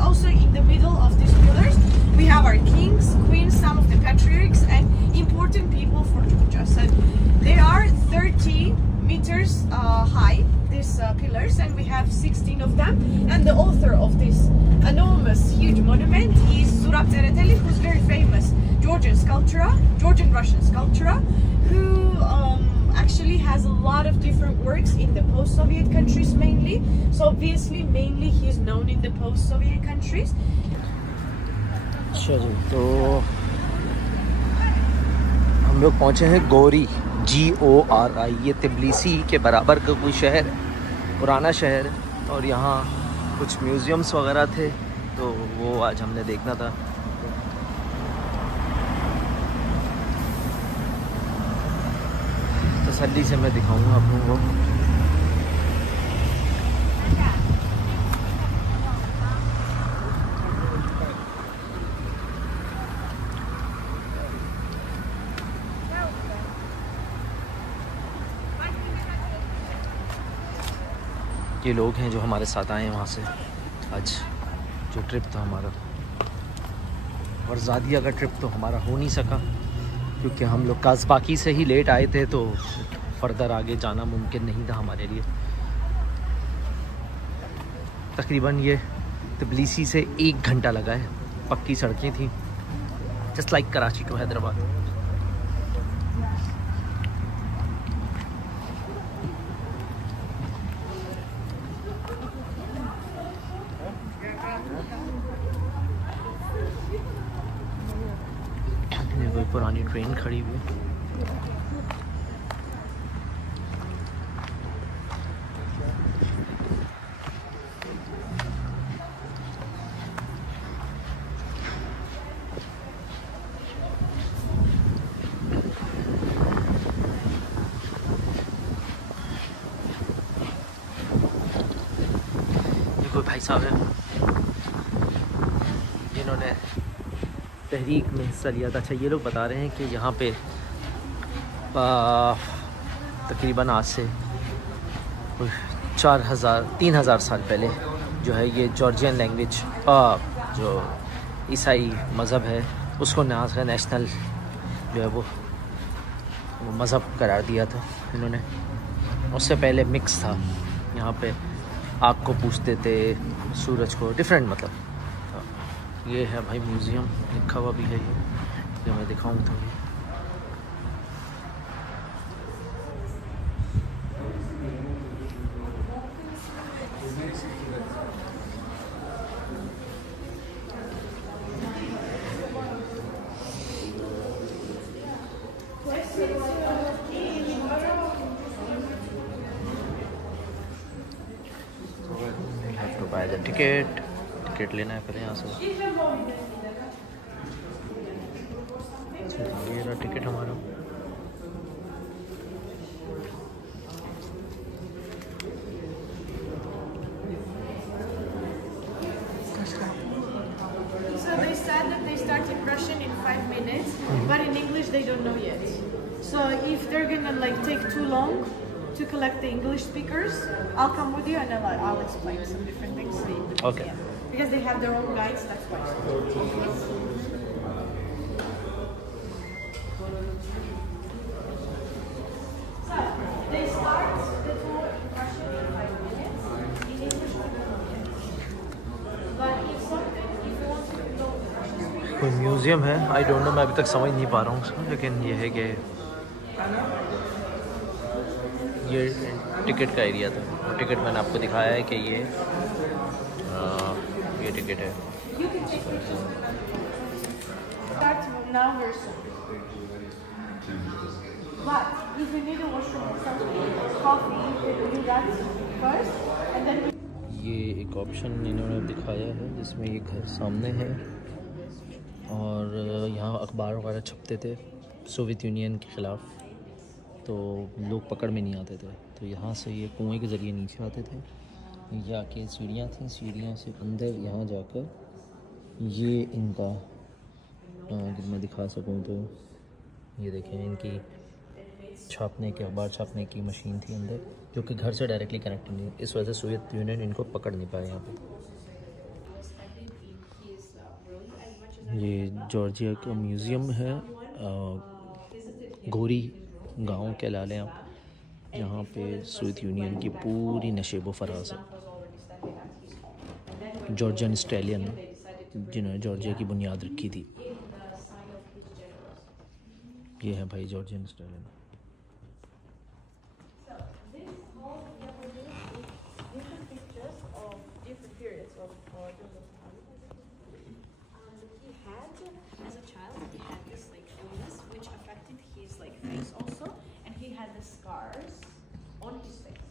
also in the middle of these pillars we have our kings, queens, some of the patriarchs, and important people for Georgia. So they are 30 meters high, these pillars, and we have 16 of them. And the author of this enormous, huge monument is Sherdil, who's very famous Georgian sculptor, Georgian-Russian sculptor, who actually has a lot of different works in the post-Soviet countries mainly. So obviously, mainly he's known in the post-Soviet countries. चलिए तो हम लोग पहुँचे हैं गोरी, GORI। ये तबिलिसी के बराबर का कोई शहर है, पुराना शहर है, और यहाँ कुछ म्यूज़ियम्स वगैरह थे, तो वो आज हमने देखना था। तसल्ली से मैं दिखाऊंगा आप लोगों को। ये लोग हैं जो हमारे साथ आए हैं वहाँ से, आज जो ट्रिप था हमारा। और ज़ादिया का ट्रिप तो हमारा हो नहीं सका क्योंकि हम लोग काज़बाकी से ही लेट आए थे, तो फर्दर आगे जाना मुमकिन नहीं था हमारे लिए। तकरीबन ये तबिलिसी से 1 घंटा लगा है, पक्की सड़कें थी, just like Karachi to Hyderabad. कोई पुरानी ट्रेन खड़ी हुई है। ये कोई भाई साहब है जिन्होंने तहरीक में हिस्सा लिया था। अच्छा, ये लोग बता रहे हैं कि यहाँ पे तकरीबन आज से 3,000 साल पहले जो है ये जॉर्जियन लैंग्वेज, जो ईसाई मज़हब है, उसको नेशनल जो है वो मज़हब करार दिया था इन्होंने। उससे पहले मिक्स था, यहाँ पे आग को पूजते थे, सूरज को, डिफरेंट मतलब। ये है भाई म्यूज़ियम, लिखा हुआ भी है ये मैं दिखाऊँ तो। बाय द टिकट लेना है पहले यहाँ से। ये रहा टिकट हमारा। So they said that they started Russian in 5 minutes, but in English they don't know yet. So if they're gonna like take too long to collect the English speakers, I'll come with you and I'll explain some different things to you. Okay. Yeah. Because they have their own guides, that's why. So they start the tour in Russian in 5 minutes. In English we don't know yet. But if you want to know Russian, कोई museum है, I don't know, मैं अभी तक समझ नहीं पा रहा हूँ उसको, लेकिन ये है कि ये टिकट का एरिया था। वो टिकट मैंने आपको दिखाया है कि ये टिकट है। start now very soon. But if you need a washroom or something, coffee, you can do that first, and then. ये एक ऑप्शन इन्होंने दिखाया है जिसमें ये घर सामने है, और यहाँ अखबार वगैरह छपते थे सोवियत यूनियन के ख़िलाफ़, तो लोग पकड़ में नहीं आते थे, तो यहाँ से ये कुएं के ज़रिए नीचे आते थे। ये आके सीढ़ियाँ थीं, सीढ़ियों से अंदर यहाँ जाकर ये इनका, अगर मैं दिखा सकूँ तो ये देखें, इनकी छापने के, अखबार छापने की मशीन थी अंदर, जो कि घर से डायरेक्टली कनेक्टेड नहीं, इस वजह से सोवियत यूनियन इनको पकड़ नहीं पाया यहाँ पे। ये जॉर्जिया का म्यूज़ियम है, गोरी गांव कह ला लें आप, जहाँ पे सोवियत यूनियन की पूरी नशेबो फराज है। जॉर्जियन स्टैलियन जिन्होंने जॉर्जिया की बुनियाद रखी थी, ये है भाई Georgian stallion. Scars on his face.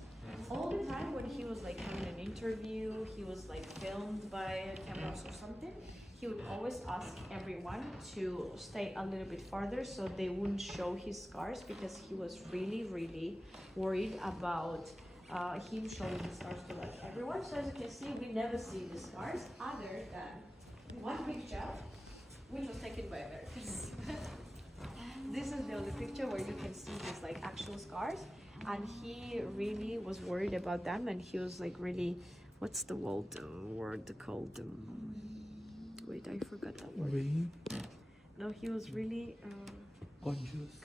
All the time when he was like having an interview, he was like filmed by cameras or something, he would always ask everyone to stay a little bit farther so they wouldn't show his scars, because he was really worried about him showing his scars to like everyone. So as you can see, we never see the scars other than one picture which was taken by Americans. This is the only picture where you can see his like actual scars, and he really was worried about them, and he was like really, what's the word called? Wait, I forgot that word. Really? No, he was really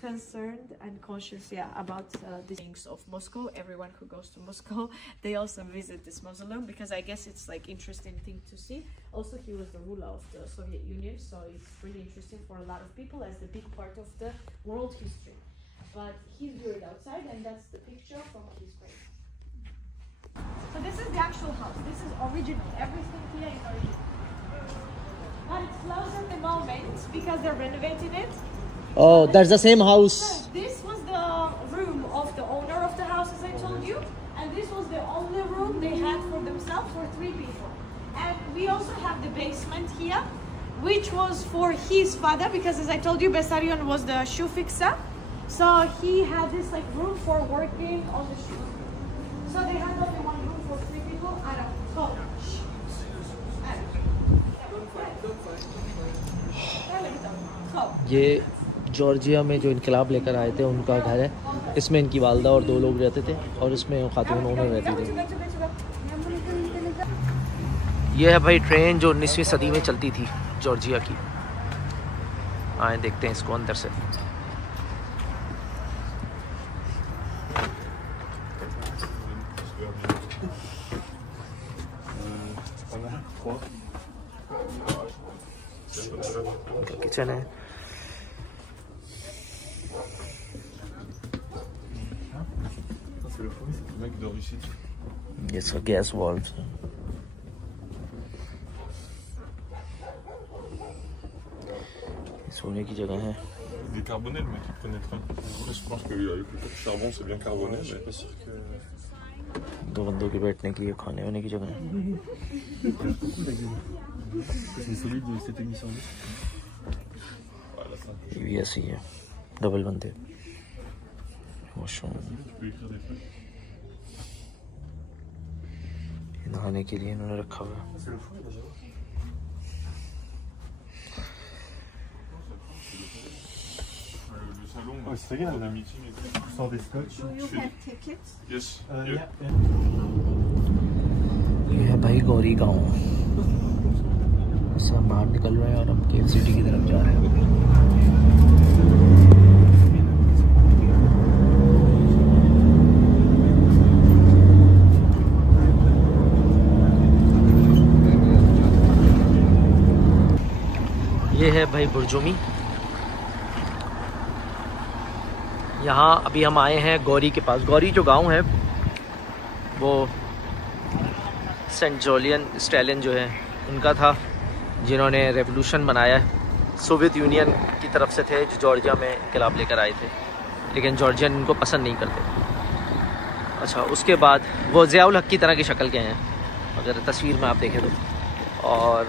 concerned and conscious, yeah, about the things of Moscow. Everyone who goes to Moscow, they also visit this mausoleum, because I guess it's like interesting thing to see. Also, he was the ruler of the Soviet Union, so it's really interesting for a lot of people as the big part of the world history. But he's buried outside, and that's the picture from his grave. So this is the actual house. This is original. Everything here is original. But it's closed at the moment because they're renovating it. Oh, that's the same house. So this was the room of the owner of the house, as I told you, and this was the only room they had for themselves for 3 people. And we also have the basement here, which was for his father, because as I told you, Bessarion was the shoe fixer. So he had this like room for working on the shoes. So they had only one room for 3 people. I don't know. ये Georgia में जो इनकलाब लेकर आए थे उनका घर है। इसमें इनकी वालदा और 2 लोग रहते थे, और इसमें खातून ओनर रहती थी। ये है भाई ट्रेन जो 19वीं सदी में चलती थी जॉर्जिया की। आए देखते हैं इसको अंदर से। किचन है, ये सब गैस वाल्व है। सोने की जगह है। Décarboné, le mec il prenait le train. Je pense que oui, avec le charbon c'est bien carboné, mais je suis pas sûr que. 2 बंदों के बैठने की, खाने वाने की जगह है। C'est celui de cette émission. ये भी ऐसी है, डबल बंदे। वॉशरूम, नहाने के लिए इन्होंने रखा हुआ है। Ouais, c'est bien, on a un meeting et tout. Sans des scotch. Do you have tickets? Yes. ये है भाई गौरी गांव। सब बाहर निकल रहे हैं और हम केव सिटी की तरफ जा रहे हैं। ये है भाई बुर्जुमी। यहाँ अभी हम आए हैं गौरी के पास। गौरी जो गांव है वो सेंट जॉर्जियन स्टैलियन जो है उनका था, जिन्होंने रेवोल्यूशन बनाया है। सोवियत यूनियन की तरफ से थे जो जॉर्जिया में इनकलाब लेकर आए थे, लेकिन जॉर्जियन इनको पसंद नहीं करते। अच्छा, उसके बाद वो ज़ियाउल हक की तरह की शक्ल के हैं अगर तस्वीर में आप देखें तो। और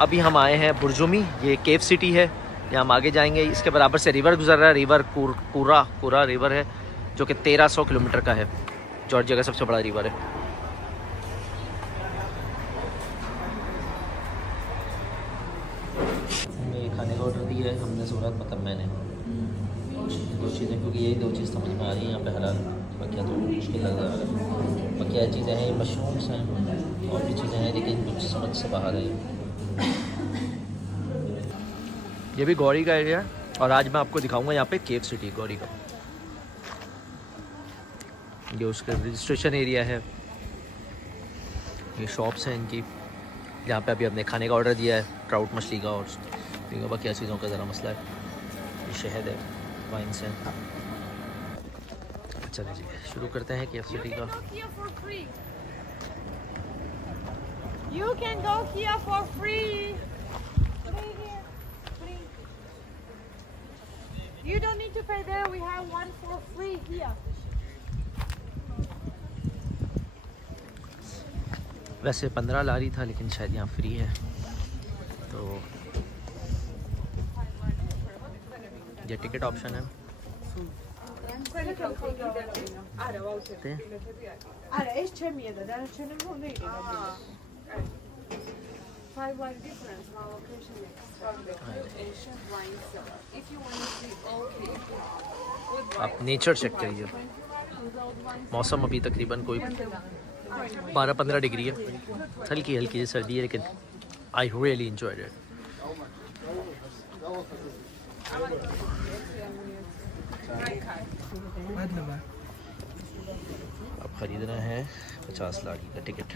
अभी हम आए हैं बुर्जुमी, ये केव सिटी है। यहाँ हम आगे जाएंगे, इसके बराबर से रिवर गुजर रहा है, रिवर कुरा रिवर है जो कि 1300 किलोमीटर का है। जॉर्जिया का सबसे बड़ा रिवर है। हमने खाने का ऑर्डर दिया है, हमने सूरत मतलब मैंने 2 चीज़ें, क्योंकि यही 2 चीज़ समझ में आ रही है यहाँ पे हलाल, बाकी तो मुश्किल लग रहा है। बाकी चीज़ें हैं, मशरूम्स हैं और भी चीज़ें हैं, लेकिन कुछ समझ से बाहर है। ये भी गौरी का एरिया है और आज मैं आपको दिखाऊंगा यहाँ पे केव सिटी गौरी का। ये उसका रजिस्ट्रेशन एरिया है, ये शॉप्स हैं इनकी, जहाँ पे अभी हमने खाने का ऑर्डर दिया है, ट्राउट मछली का और बाकी चीज़ों का ज़रा मसला है। ये शहद है, वाइन्स हैं। चलिए जी शुरू करते हैं केव सिटी का। You can go here for free. You don't need to pay there. We have one for free here. वैसे 15 ला रही था लेकिन शायद यहाँ फ्री है। तो ये टिकट ऑप्शन है। आप नेचर चेक करिए। मौसम अभी तकरीबन कोई 12-15 डिग्री है, हल्की हल्की सर्दी है, लेकिन आई रियली एंजॉयड इट। अब खरीदना है 50 लाख का टिकट।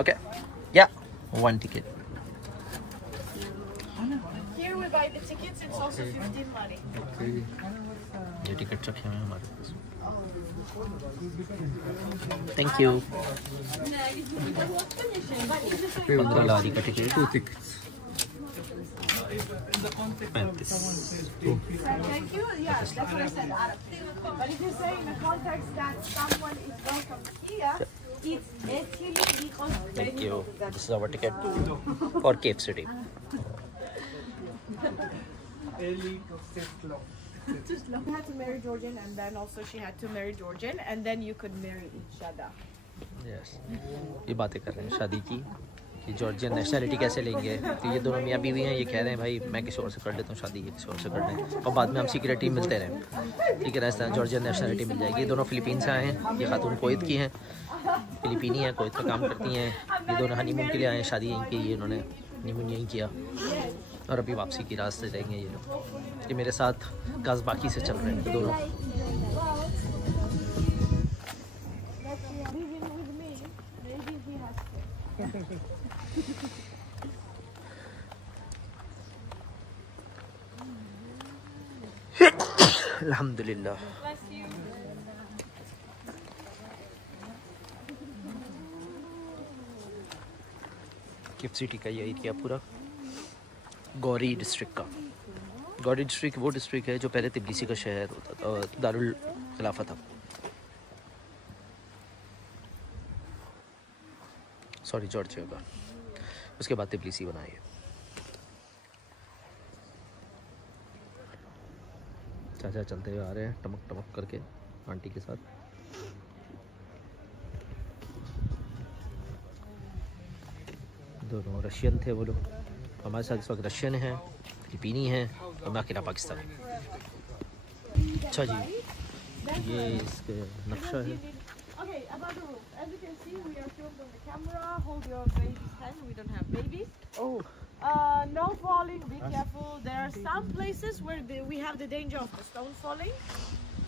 ओके या 1 ticket. Here we buy the tickets. It's also 15 money. ये टिकट रखे हुए हैं हमारे पास। Thank you. 15 लाख का ticket, 2 tickets 35। Thank you. Yeah, that's what I said. But if you say in the context that someone is welcome here, it's actually because. Thank you. This is our ticket for Cave City. You had to marry Georgian, and then also she had to marry Georgian, and then you could marry each other. Yes. ये बातें कर रहे हैं शादी की कि Georgian nationality कैसे लेंगे। तो ये दोनों मियाँ बीवी हैं, ये कह रहे हैं भाई मैं किसी और से कर लेता हूँ शादी, ये किसी और से कर लें और बाद में हम सीक्रेटली मिलते रहें। ठीक है, इस तरह जॉर्जियन नेशनलिटी मिल जाएगी। ये दोनों फिलीपीन से आए हैं, ये खातून कोयत की हैं, फिलीपीनी हैं, कोयत का काम करती हैं। ये दोनों हनीमून के लिए आए हैं, शादी यहीं की, ये इन्होंने हनीमून यहीं किया और अभी वापसी की रास्ते रहेंगे ये लोग। ये मेरे साथ गाज़बाकी से चल रहे हैं दोनों। अल्हम्दुलिल्लाह। केव सिटी का ये एरिया पूरा गौरी डिस्ट्रिक्ट का। गौरी डिस्ट्रिक्ट वो डिस्ट्रिक्ट है जो पहले तिब्लिसी का शहर होता था, दारुल खिलाफा था। सॉरी जॉर्जिया का, उसके बाद तिब्लिसी बनाई है। चाचा चलते हुए आ रहे हैं टमक टमक करके आंटी के साथ। दोनों रशियन थे वो लोग, हमारे साथ इस वक्त रशियन हैं, फिलिपीनी हैं और मैं अकेला पाकिस्तानी। अच्छा जी, ये इसके नक्शा है। Okay, about the rules. As you can see, we are filmed on the camera. Hold your baby's hand. We don't have babies. Oh. No falling. Be careful. There are some places where we have the danger of the stone falling,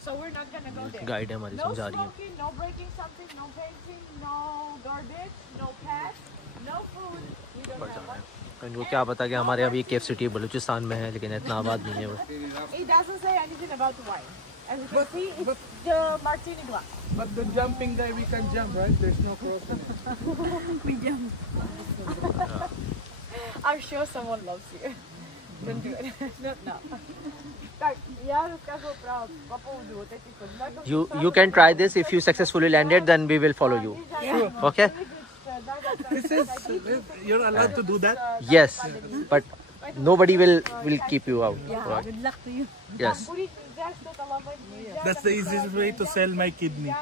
so we're not gonna go there. Guide है हमारी, No समझा रही है। smoking, no breaking something, no painting, no garbage, no pets, no food. We don't have one. इनको क्या पता कि हमारे अभी केव सिटी बलूचिस्तान में है, लेकिन इतना आबाद नहीं है वो। It doesn't say anything about the wine. As you can see, it's the martini glass. But the jumping guy, we can jump, right? There's no cross in it. We jump. I'm sure someone loves you. Don't do it. Not now. Так, я расскажу про по поводу вот этих вот знаков. You can try this. If you successfully landed, then we will follow you. Okay? This is, you're allowed to do that? Yes, but nobody will keep you out. Yeah, Right? good luck to you. Yes. That's the easiest way to sell my kidney.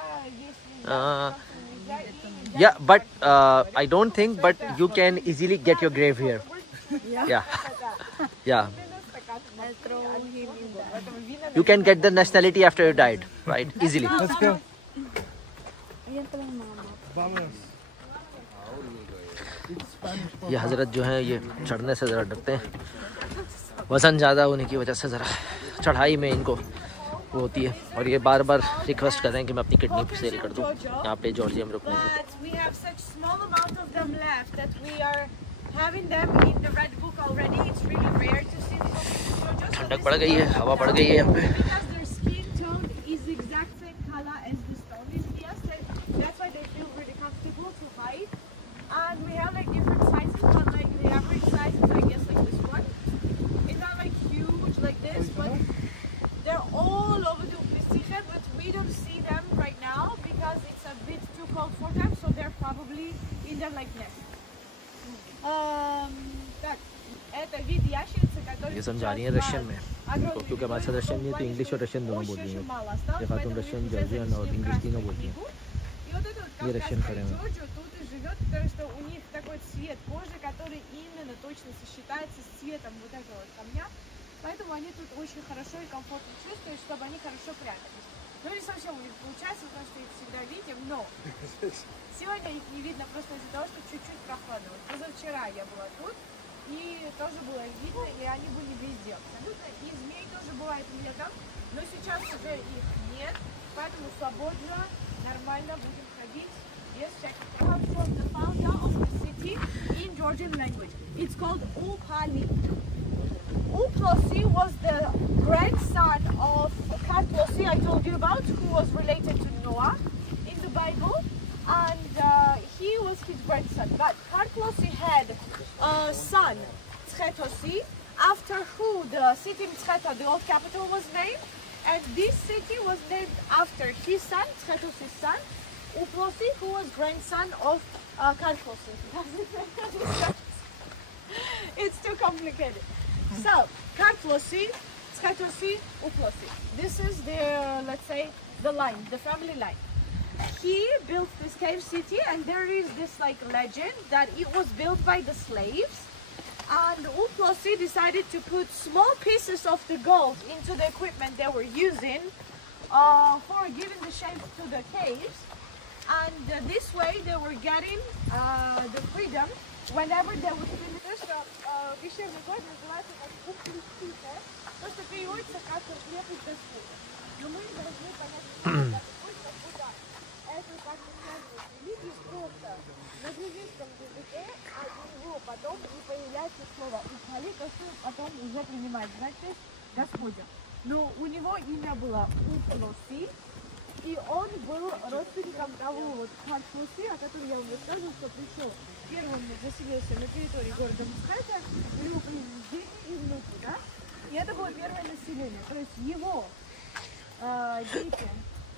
Yeah, but I don't think, but you can easily get your grave here. Yeah. Yeah. You can get the nationality after you died, right? Easily. Let's go. Vamos. ये हजरत जो हैं ये चढ़ने से ज़रा डरते हैं, वज़न ज़्यादा होने की वजह से ज़रा चढ़ाई में इनको वो होती है, और ये बार बार रिक्वेस्ट कर रहे हैं कि मैं अपनी किडनी सेल कर दूँ यहाँ पे जॉर्जिया में रुकने की। ठंडक बढ़ गई है, हवा बढ़ गई है यहाँ पे। And we have like different sizes, but like the average size is I guess like this one. It's not like huge like this, but they're all over the place. But we don't see them right now because it's a bit too cold for them, so they're probably in their like nest. Так, это вид ящерицы, который ये समझा रही है Russian में, तो क्योंकि हमारे साथ Russian नहीं है तो इंग्लिश और रशियन दोनों बोल रही हैं। ये खातून रशियन, जॉर्जियन और इंग्लिश तीनों बोलती हैं। ये रशियन खड़े हैं। Потому что у них такой цвет кожи, который именно точно сочетается с цветом вот этого вот камня. Поэтому они тут очень хорошо и комфортно чувствуют, чтобы они хорошо прятались. Ну не совсем у них получается, потому что их всегда видим, но сегодня их не видно просто из-за того, что чуть-чуть прохладно. Вот позавчера я была тут, и тоже было видно, и они были везде абсолютно. И змей тоже бывает летом, но сейчас уже их нет, поэтому свободно, нормально будем ходить. From the founder of the city in Georgian language. It's called Upali. Uplosi was the grandson of Kartlosi I told you about, who was related to Noah in the Bible, and he was his grandson. But Kartlosi had a son, Tchetosi, after who the city Tcheta, the old capital, was named, and this city was named after his son, Tchetosi's son, Uplosi, who was grandson of Kartlosi. It's too complicated. So, Kartlosi, Tchetosi, Uplosi. This is their, let's say, the line, the family line. He built this cave city, and there is this like legend that it was built by the slaves. And Uplosi decided to put small pieces of the gold into the equipment they were using for giving the shape to the caves. And this way they were getting the freedom whenever they would finish. Пещерный год называется как Уплюсита, то, что переводится как «ехать до спуска». Но мы должны понять, что это спуска куда. Это как бы связывает религию просто на грузинском языке, а у него потом не появляется слово «Упали», то, что потом уже принимает, значит, Господа. Но у него имя было Уплоси. И он был родственником того вот Картлоси, о котором я вам рассказывала, что пришел первым, заселился на территории города Муската, у него появились дети и внуки, да? И это было первое население. То есть его дети,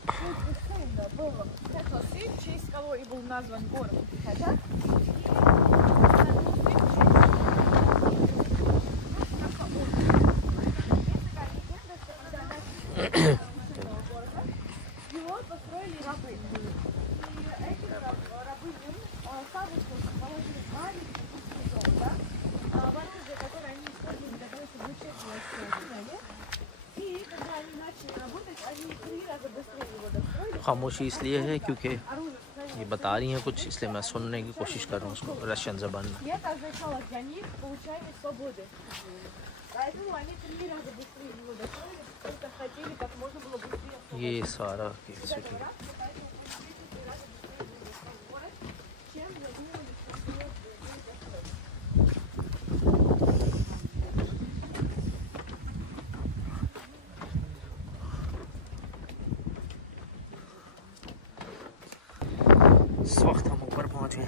сын был Картлоси, в честь кого и был назван город Муската. खामोशी इसलिए है क्योंकि ये बता रही हैं कुछ, इसलिए मैं सुनने की कोशिश कर रहा हूँ उसको रशियन ज़बान में। ये सारा केव सिटी इस वक्त हम ऊपर पहुँचे।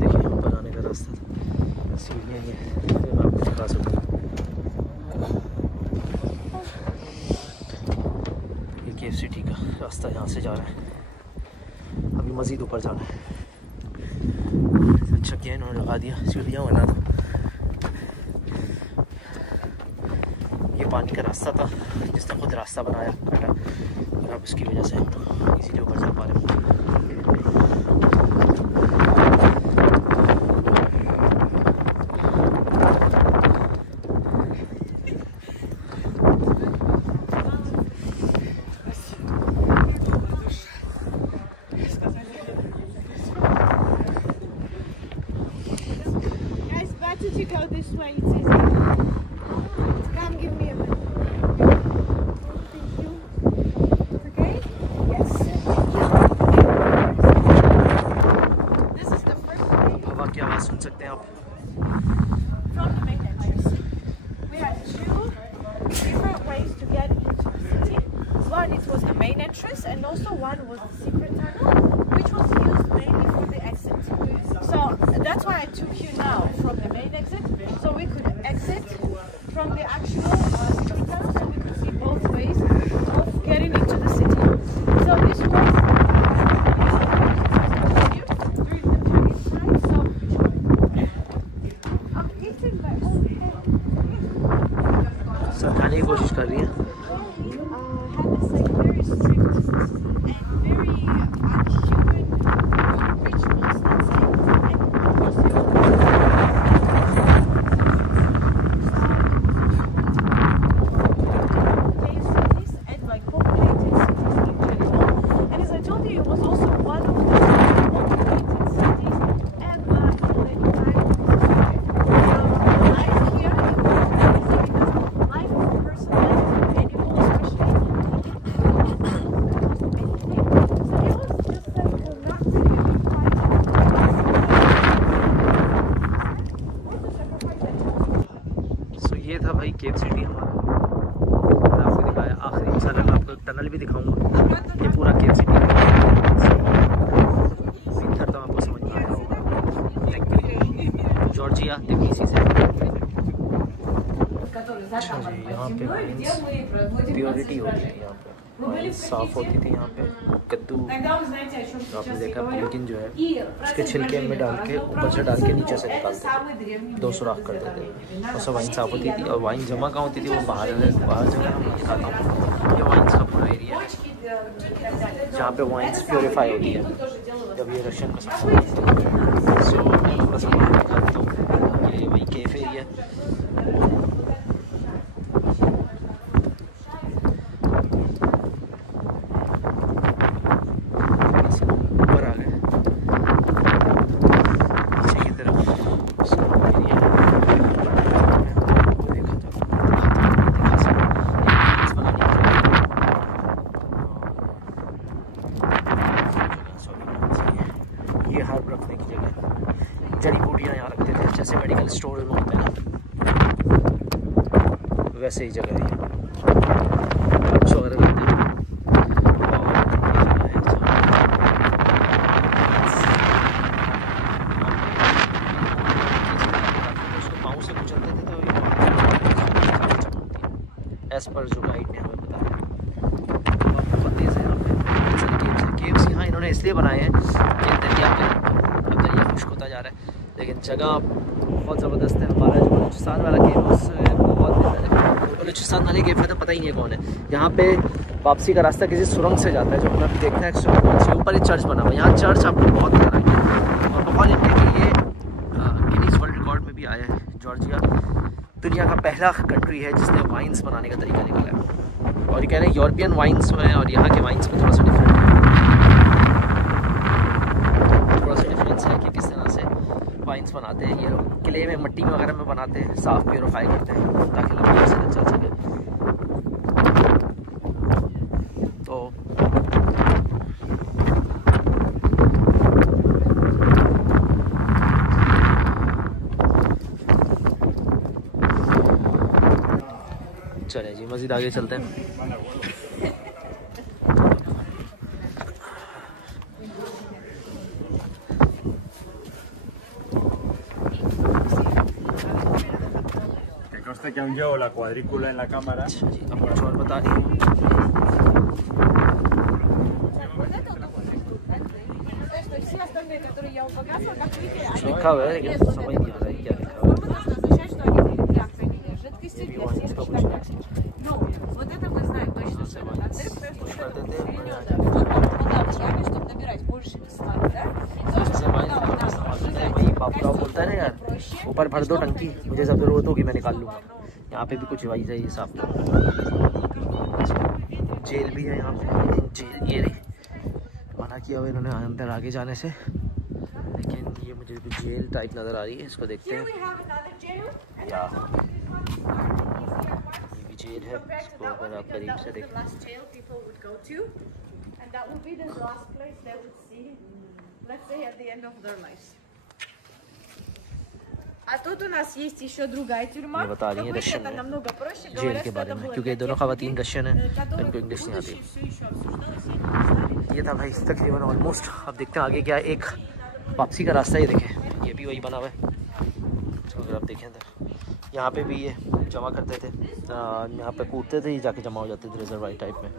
देखिए ऊपर आने का रास्ता सीढ़ियाँ ही हैं, मैं आपको दिखा सकता हूँ। ये केव सिटी का रास्ता यहाँ से जा रहा है, अभी मज़ीद ऊपर जाना है। अच्छा किया इन्होंने लगा दिया, सीढ़ियाँ बना दो। ये पानी का रास्ता था, जिसने खुद रास्ता बनाया काटा, अब इसकी वजह से हम इसीलिए ऊपर जा पा रहे हैं। this way it's easy. Come, give me a minute. Thank you. Okay? Yes. This is the first way. हवा की आवाज़ सुन सकते हैं आप। From the main entrance. We had two different ways to get into the city. One, it was the main entrance, and also one was the secret tunnel, which was used mainly for the exit. So that's why I took you now from the main exit, so we could exit from the actual secret tunnel, so we could see both ways of getting into the city. So this was during the Turkish time. So I'm eating my own hair. सब खाने की कोशिश कर रही है। Had this like very strict and very unhuman rituals, let's say, and also cave cities and like populated cities in general. And as I told you, it was also one of the populated cities and that time life here, life of a person, life of an animal, especially. ये था भाई केव city हमारा। मैंने आपको दिखाया आखिरी, इंशाल्लाह मैं आपको एक टनल भी दिखाऊंगा। ये पूरा केव सिटी है। इधर तो आपको समझ में आया होगा। जॉर्जिया तबिलिसी से। अच्छा जी, यहाँ पे प्योरिटी होती है, यहाँ पे साफ होती थी। यहाँ पे कद्दू जो आपने देखा, पुम्किन जो है उसके छिलके में डाल के ऊपर से डाल के नीचे से निकालते थे, 2 सुराख कर देते थे, और सब वाइन साफ होती थी। और वाइन जमा कहाँ होती थी, वो बाहर जो है दिखाता हूँ। ये वाइन्स का पूरा एरिया है जहाँ पे वाइन्स प्योरीफाई होती है। जब ये रशियन का सबसे थोड़ा सा दिखाता हूँ, ये वही केफ एरिया। जड़ी बूटियाँ यहाँ रखते थे, जैसे मेडिकल स्टोर में होते हैं ना, वैसे ही जगह है। हर्ब्स वगैरह रखते हैं। उसको पाँव से कुचलते थे तो एज पर जो गाइड ने हमें बताया। बहुत तेज़ है यहाँ पे केव्स। यहाँ इन्होंने इसलिए बनाए हैं कि दरिया में अब दरिया खुश्क होता जा रहा है, लेकिन जगह बहुत ज़बरदस्त है। हमारा जो बलूचिस्तान वाला केव है उससे बहुत बेहतर है। बलूचिस्तान वाले केव है तो पता ही नहीं है कौन है। यहाँ पे वापसी का रास्ता किसी सुरंग से जाता है, जो अपना देखता है सुरंग ऊपर ही चर्च बना हुआ है। यहाँ चर्च आपको बहुत नजर आएंगे। और बहुत इंडिया के लिए गिनीज वर्ल्ड रिकॉर्ड में भी आया है। जॉर्जिया दुनिया का पहला कंट्री है जिसने वाइन्स बनाने का तरीका निकाला है। और ये कह रहे हैं यूरोपियन वाइन्स हैं और यहाँ के वाइन्स में थोड़ा सा डिफरेंट है कि किस तरह से वाइन्स बनाते हैं। ये लोग किले में मिट्टी वगैरह में बनाते हैं, साफ प्योरीफाई करते हैं ताकि लंबी से चल सके। तो चले जी, मज़ीद आगे चलते हैं। Que aún llevo la cuadrícula en la cámara. अब कुछ और बता रही हूँ। लिखा हुआ है लेकिन समझ नहीं आ रहा है क्या लिखा हुआ है। बोलता है ना यार, ऊपर भर दो टंकी, मुझे जब जरूरत होगी मैं निकाल लूँगा। यहाँ पे भी कुछ वाइज है, ये साफ जेल भी है यहाँ पे। जेल ये मना किया हुआ इन्होंने अंदर आगे जाने से। लेकिन ये मुझे भी जेल टाइप नज़र आ रही है, इसको देखते हैं। ये भी जेल है, इसको अगर आप करीब से देखें। А тут у нас есть еще другая тюрьма. ये बता रही है रशियन में जेल के बारे में, क्योंकि दोनों ख़वातीन रशियन हैं, इनको इंग्लिश नहीं आती। ये था भाई तकरीबन ऑलमोस्ट। अब देखते हैं आगे क्या, एक वापसी का रास्ता। ये देखें, ये भी वही बना हुआ है। तो अगर आप देखें तो यहाँ पे भी ये जमा करते थे, यहाँ पे कूदते थे, ये जाके जमा हो जाते थे रिजर्वायर टाइप में।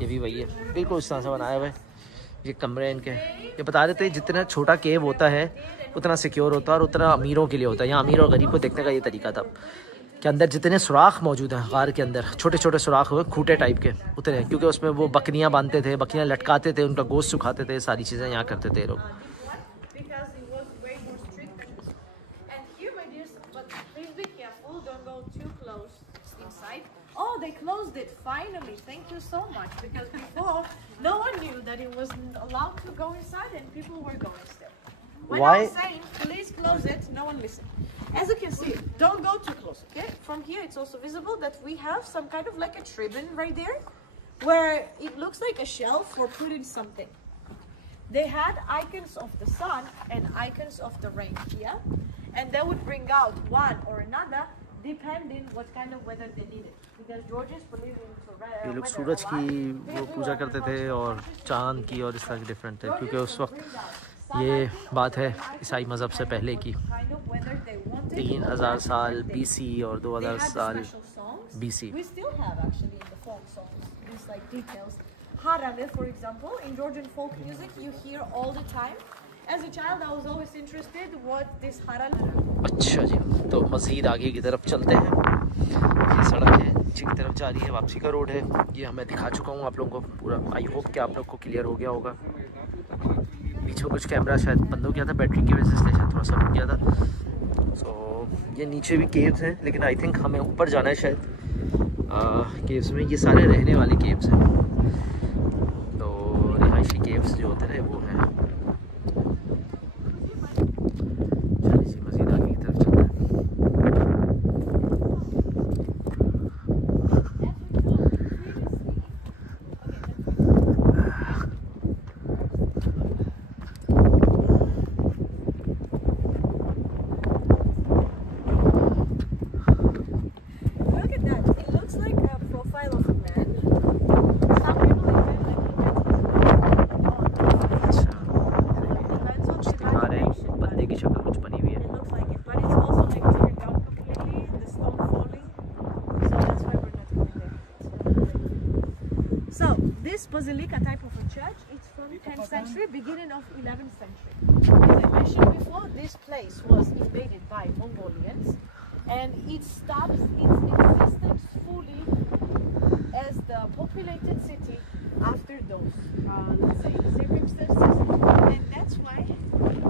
ये भी वही है, बिल्कुल इस तरह से बनाया हुआ है। ये कमरे इनके, ये बता देते हैं जितना छोटा केव होता है उतना सिक्योर होता है और उतना अमीरों के लिए होता है। यहाँ अमीर और गरीब को देखने का ये तरीका था कि अंदर जितने सुराख मौजूद हैं गार के अंदर, छोटे छोटे सुराख हुए खूटे टाइप के उतने, क्योंकि उसमें वो बकरियाँ बांधते थे, बकरियाँ लटकाते थे, उनका गोश्त सुखाते थे, सारी चीज़ें यहाँ करते थे लोग। Oh, they closed it finally. Thank you so much, because before no one knew that it was allowed to go inside and people were going still. When I was saying please close it, no one listened. As you can see, don't go too close, okay? From here it's also visible that we have some kind of like a ribbon right there where it looks like a shelf for putting something. They had icons of the sun and icons of the rain here, and they would bring out one or another depending what kind of weather they needed, because Georgians believe in ये लोग सूरज की वो पूजा करते थे और चांद की और इस तरह की डिफरेंट है, क्योंकि उस वक्त ये बात है ईसाई मज़हब से पहले की 3000 साल BC और 2000 साल BC। Harale, for example, in Georgian folk music, you hear all the time. As a child, I was always interested what this harale. अच्छा जी, तो मज़ीद आगे की तरफ चलते हैं। ये सड़क है, नीचे की तरफ जा रही है, वापसी का रोड है। ये मैं दिखा चुका हूँ आप लोगों को पूरा। आई होप कि आप लोग को क्लियर हो गया होगा। बीच में कुछ कैमरा शायद बंद हो गया था, बैटरी की वजह से स्टेशन थोड़ा सा रुक गया था। सो ये नीचे भी केव्स हैं, लेकिन आई थिंक हमें ऊपर जाना है शायद केव्स में। ये सारे रहने वाले केव्स हैं, तो रिहायशी केव्स जो होते हैं वो हैं। This basilica type of a church, it's from 10th century, beginning of 11th century. As I mentioned before, this place was invaded by Mongolians, and it stops its existence fully as the populated city after those, let's say, circumstances, and that's why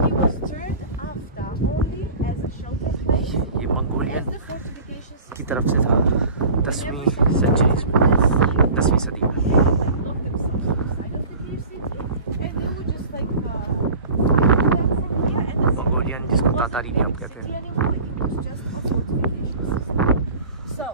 it was turned after only as a shelter place. ये Mongolian the fortifications की तरफ से था 10वीं सदी में। Mongolian जिसको तातारी भी आप कहते हैं। So,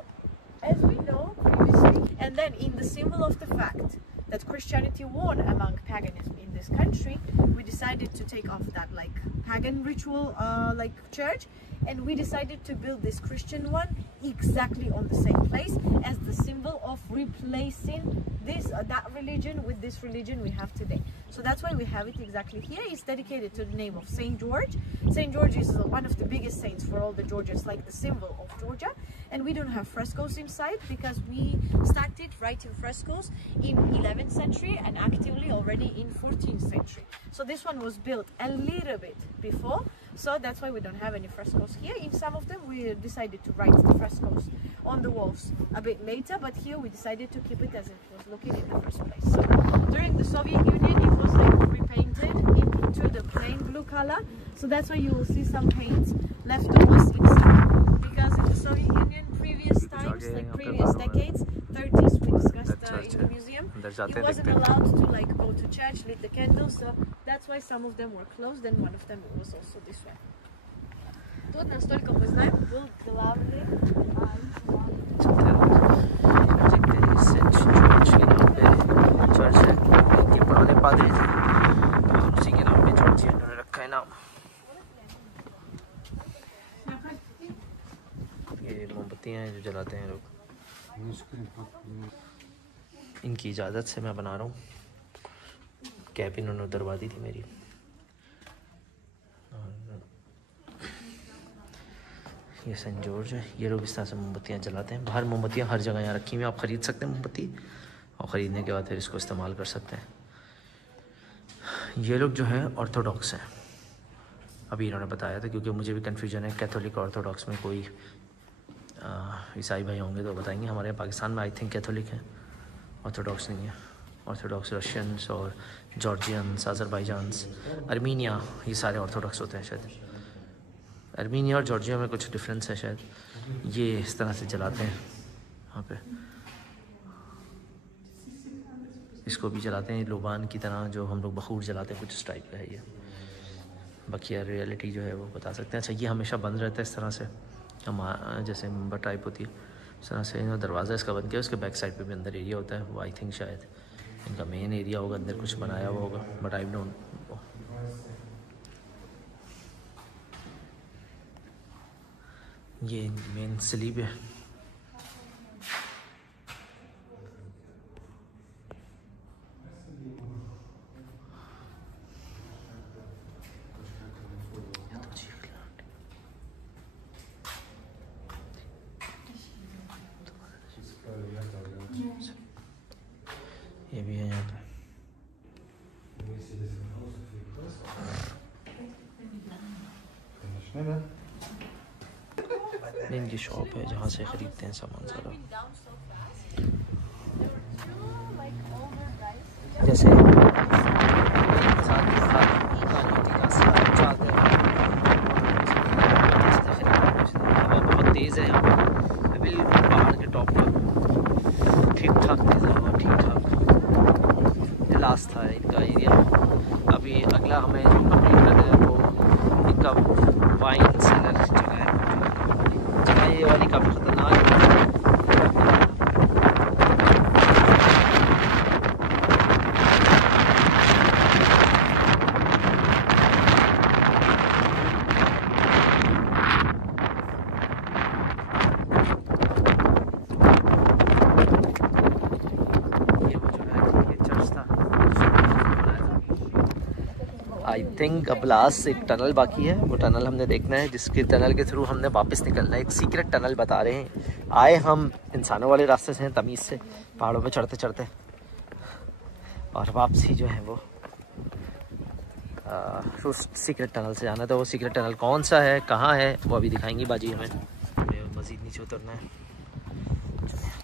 as we know previously, and then in the symbol of the fact that Christianity won among paganism in this country, we decided to take off that like pagan ritual like church, and we decided to build this Christian one exactly on the same place as the symbol of replacing this that religion with this religion we have today. So that's why we have it exactly here. It's dedicated to the name of Saint George. Saint George is one of the biggest saints for all the Georgians, like the symbol of Georgia. And we don't have frescoes inside because we started writing frescoes in 11th century and actively already in 14th century. So this one was built a little bit before, so that's why we don't have any frescoes here. In some of them we decided to write the frescoes on the walls a bit later, but here we decided to keep it as it was looking in the first place. So during the Soviet Union it was like repainted into the plain blue color, so that's why you will see some paint leftovers inside, because in the Soviet Union previous times, like previous decades, 30s, we discussed in the museum. अंदर He जाते हैं, wasn't देखते हैं. allowed to like go to church, lit the candles, so that's why some of them were closed, and one of them was also this one. Тут настолько мы знаем, был главный church है, ये पुराने पादरी थे और उसी के नाम पे जॉर्जियन उन्होंने रखा है नाम. ये मोमबत्तियाँ हैं जो जलाते हैं लोग. इनकी इजाज़त से मैं बना रहा हूँ. कैप इन्होंने उतरवा दी थी मेरी. ये सेंट जॉर्ज है. ये लोग इस तरह से मोमबत्तियाँ जलाते हैं. बाहर मोमबत्तियाँ हर जगह यहाँ रखी हुई हैं. आप ख़रीद सकते हैं मोमबत्ती और ख़रीदने के बाद फिर इसको इस्तेमाल कर सकते हैं. ये लोग जो है ऑर्थोडॉक्स हैं. अभी इन्होंने बताया था क्योंकि मुझे भी कन्फ्यूजन है कैथोलिक ऑर्थोडॉक्स में कोई ईसाई भाई होंगे तो बताएंगे. हमारे यहाँ पाकिस्तान में आई थिंक कैथोलिक है, ऑर्थोडॉक्स नहीं है. ऑर्थोडॉक्स रशियंस और जॉर्जियंस, अज़रबैजान्स, आर्मीनिया, ये सारे ऑर्थोडॉक्स होते हैं शायद. आर्मीनिया और जॉर्जिया में कुछ डिफरेंस है शायद. ये इस तरह से जलाते हैं वहाँ पे. इसको भी जलाते हैं लोबान की तरह, जो हम लोग बखूर जलाते हैं, कुछ इस टाइप का है ये. बाकी यार रियलिटी जो है वो बता सकते हैं. अच्छा, ये हमेशा बंद रहता है इस तरह से, हम जैसे मेंबर टाइप होती है इस तरह से. दरवाज़ा इसका बंद किया, उसके बैक साइड पे भी अंदर एरिया होता है. वो आई थिंक शायद इनका मेन एरिया होगा, अंदर कुछ बनाया हुआ होगा, बट आई डोंट. ये मेन स्लीब है. ये भी है यहाँ पे. इनकी शॉप है जहाँ से ख़रीदते हैं सामान सारा. जैसे हवा बहुत तेज़ है यहाँ पे. बिल्कुल पहाड़ के टॉप पर ठीक ठाक हवा, ठीक ठाक. लास्ट था इनका एरिया. अभी अगला हमें जो कंप्लीट करना है वो इनका वाइन सेलर जगह है. ये वाली काफ़ी ख़तरनाक है. आई थिंक अब लास्ट एक टनल बाकी है. वो टनल हमने देखना है, जिसके टनल के थ्रू हमने वापस निकलना है. एक सीक्रेट टनल बता रहे हैं. आए हम इंसानों वाले रास्ते से हैं, तमीज़ से, पहाड़ों पे चढ़ते चढ़ते, और वापसी जो है वो उस सीक्रेट टनल से जाना. तो वो सीक्रेट टनल कौन सा है, कहाँ है, वो अभी दिखाएंगी बाजी हमें. मज़ीद नीचे उतरना है.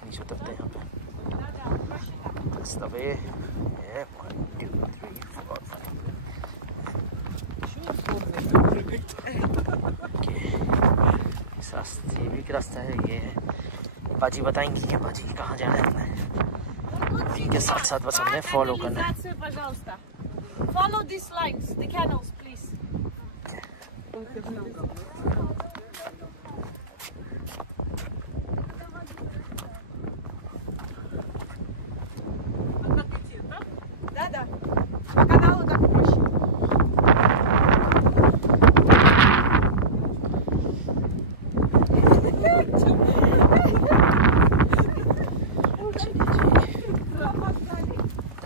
नीचे उतरते हैं यहाँ पे. इस रास्ते, ये भी एक रास्ता है. ये है बाजी बताएंगी ये बाजी कहाँ जाना है हमें. इनके साथ साथ बस हमने फॉलो करना है. Follow these lines, the canals, please. Да. По каналу так проще.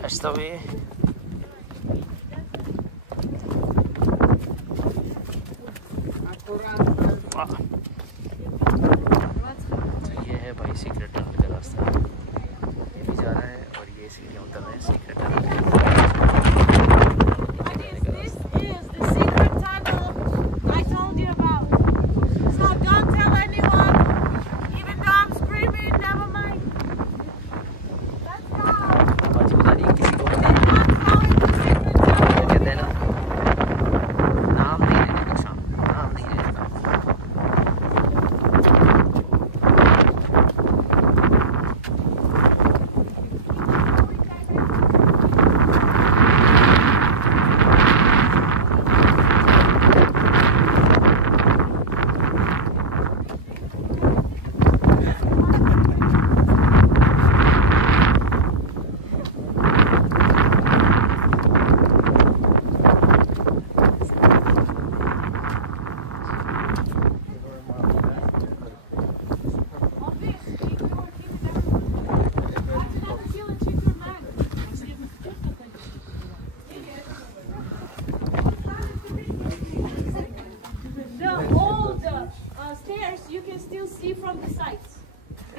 That's the way. ये है भाई सीक्रेट टनल का रास्ता. ये भी जा रहा है और ये सीढ़ियाँ उतर रहे हैं secret tunnel. This is the secret tunnel I told you about. So don't tell anyone, even though I'm screaming. Never mind. Let's go. बाजी बता रही है किसी को Let's go into the secret tunnel. कहते हैं ना, नाम नहीं लेने का शाम, नाम नहीं लेने का.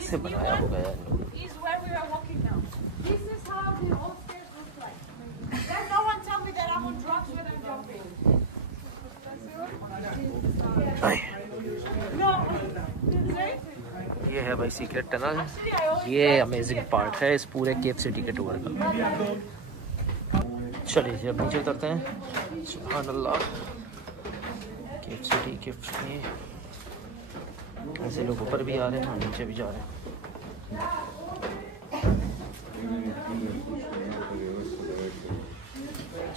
कैसे बनाया होगा यार? Is where we are walking now. This is how the old stairs look like. Then no one tell me that I'm on drugs when I'm jumping. No. ये है भाई सीक्रेट टनल। ये अमेजिंग पार्ट है इस पूरे cap city के tour का। चलिए अब नीचे उतरते हैं। सुभान अल्लाह, केप सिटी ऐसे लोग ऊपर भी आ रहे हैं और नीचे भी जा रहे हैं।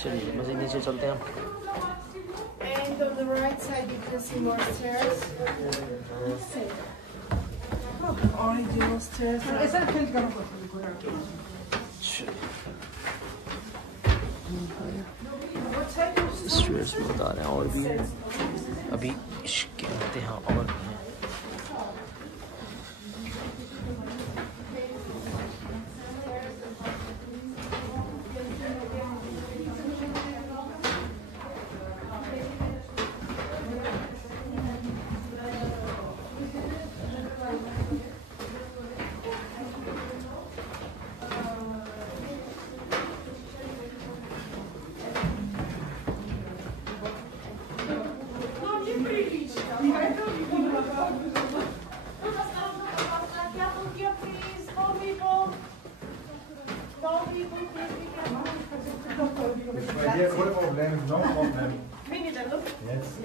चलिए मज़ीद नीचे चलते हैं हम। And on the right side you can see more stairs. Original stairs. Stairs में बता रहे हैं और भी हैं, अभी कहते हैं और भी हैं।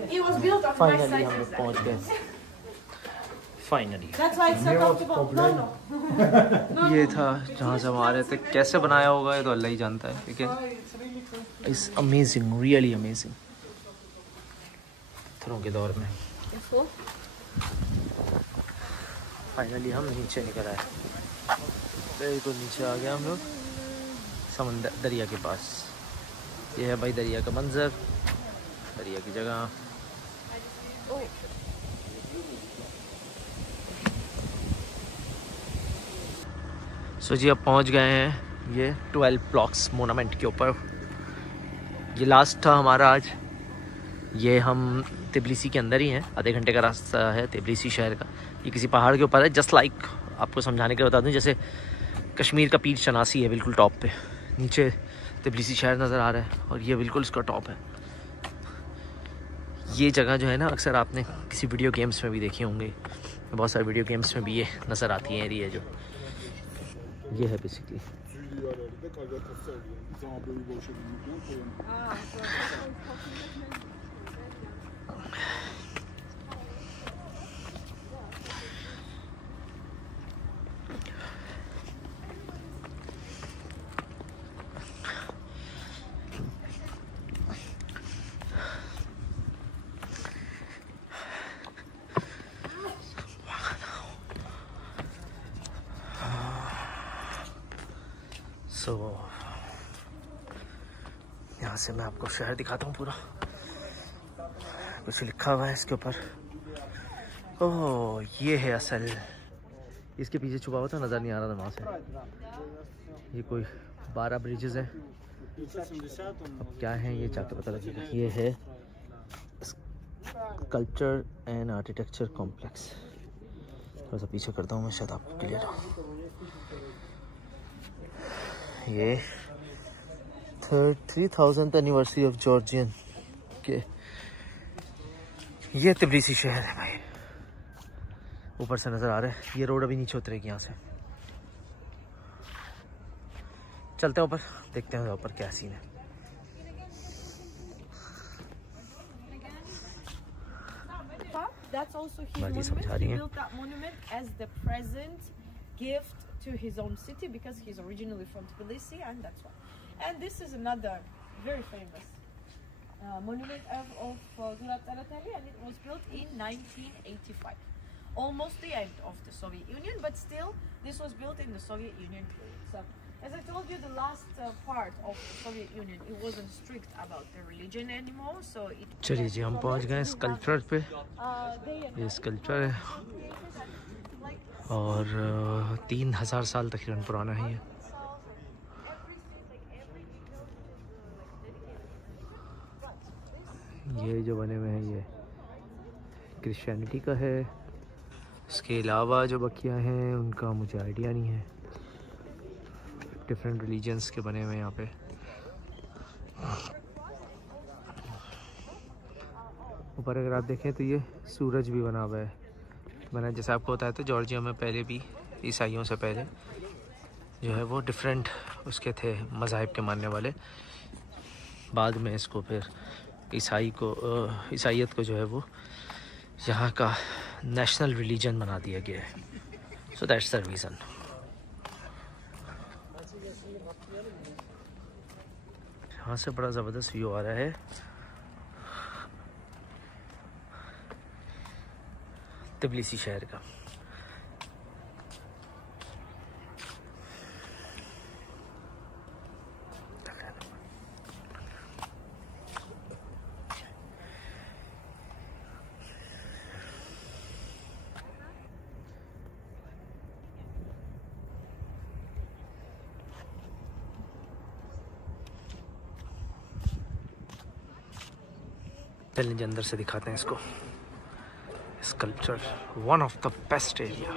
It was built of nice finally हम लोग sizes. पहुंच गए। Finally That's why it's so comfortable. No. ये था जहाँ से हम आ रहे थे। कैसे बनाया होगा ये तो अल्लाह ही जानता है, ठीक है। It's amazing, really amazing. पत्थरों के दौर में फाइनली हम नीचे निकल आए। बिल्कुल नीचे आ गए हम लोग समंदर दरिया के पास। ये है भाई दरिया का मंजर, दरिया की जगह। सो जी अब पहुंच गए हैं ये 12 ब्लॉक्स मोनूमेंट के ऊपर। ये लास्ट था हमारा आज। ये हम तिबलिसी के अंदर ही हैं, आधे घंटे का रास्ता है तिबलिसी शहर का। ये किसी पहाड़ के ऊपर है। जस्ट लाइक आपको समझाने के लिए बता दूं, जैसे कश्मीर का पीर चनासी है बिल्कुल टॉप पे, नीचे तिबलिसी शहर नज़र आ रहा है और ये बिल्कुल इसका टॉप है। ये जगह जो है ना अक्सर आपने किसी वीडियो गेम्स में भी देखी होंगी, बहुत सारे वीडियो गेम्स में भी ये नज़र आती है एरिया जो ये है बेसिकली। सो यहाँ से मैं आपको शहर दिखाता हूँ पूरा। कुछ लिखा हुआ है इसके ऊपर। ओह ये है असल, इसके पीछे छुपा हुआ था, नज़र नहीं आ रहा था वहाँ से। ये कोई 12 ब्रिजेस हैं। अब क्या है ये जाके पता लगेगा। ये है कल्चर एंड आर्किटेक्चर कॉम्प्लेक्स। थोड़ा सा पीछे करता हूँ मैं, शायद आपको क्लियर हो। ये 3000th एनिवर्सरी ऑफ जॉर्जियन के ये तिबलिसी शहर है भाई, ऊपर से नज़र आ रहा है। ये रोड अभी नीचे उतरेगी यहाँ से। चलते हैं ऊपर, देखते हैं ऊपर क्या सीन है। That's also his बाकी monument. समझा रही He हैं। built that monument as the present gift to his own city because he's originally from Tbilisi, and that's why. And this is another very famous monument of Zlat Aratali, and it was built in 1985, almost the end of the Soviet Union, but still this was built in the Soviet Union period. So as I told you, the last part of the Soviet Union, it wasn't strict about the religion anymore, so it चलिए जी हम पहुंच गए sculpture पे। ये sculpture है और 3000 साल तकरीबन पुराना है ये। ये जो बने हुए हैं ये क्रिश्चियनिटी का है इसके अलावा जो बकिया हैं उनका मुझे आइडिया नहीं है। डिफरेंट रिलीजन्स के बने हुए हैं यहाँ पे। ऊपर अगर आप देखें तो ये सूरज भी बना हुआ है। मैंने जैसे आपको बताया था जॉर्जिया में पहले भी ईसाइयों से पहले जो है वो डिफरेंट उसके थे मज़ाहिब के मानने वाले। बाद में इसको फिर ईसाइयत को जो है वो यहाँ का नेशनल रिलीजन बना दिया गया है। So that's the reason. यहाँ से बड़ा ज़बरदस्त व्यू आ रहा है। तबिलिसी शहर का। चलेंगे अंदर से दिखाते हैं इसको। Sculpture one of the best area,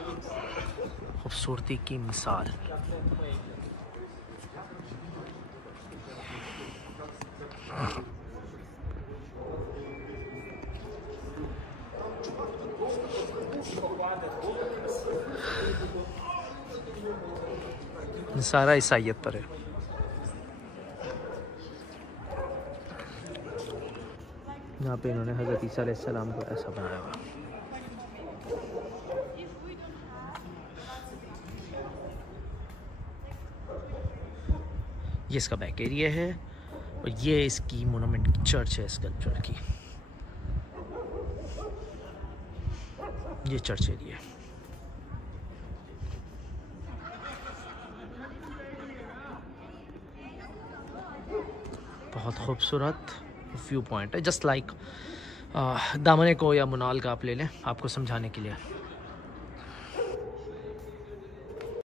खूबसूरती की मिसाल। सारा ईसाइयत पर है। यहाँ पे इन्होंने हज़रत ईसा अलैहिस्सलाम को ऐसा बनाया हुआ। ये इसका बैक एरिया है और ये इसकी मोनूमेंट चर्च है स्कल्पचर की। ये चर्च एरिया है। बहुत खूबसूरत व्यू पॉइंट है। जस्ट लाइक दामने को या मुनाल का आप ले लें, आपको समझाने के लिए।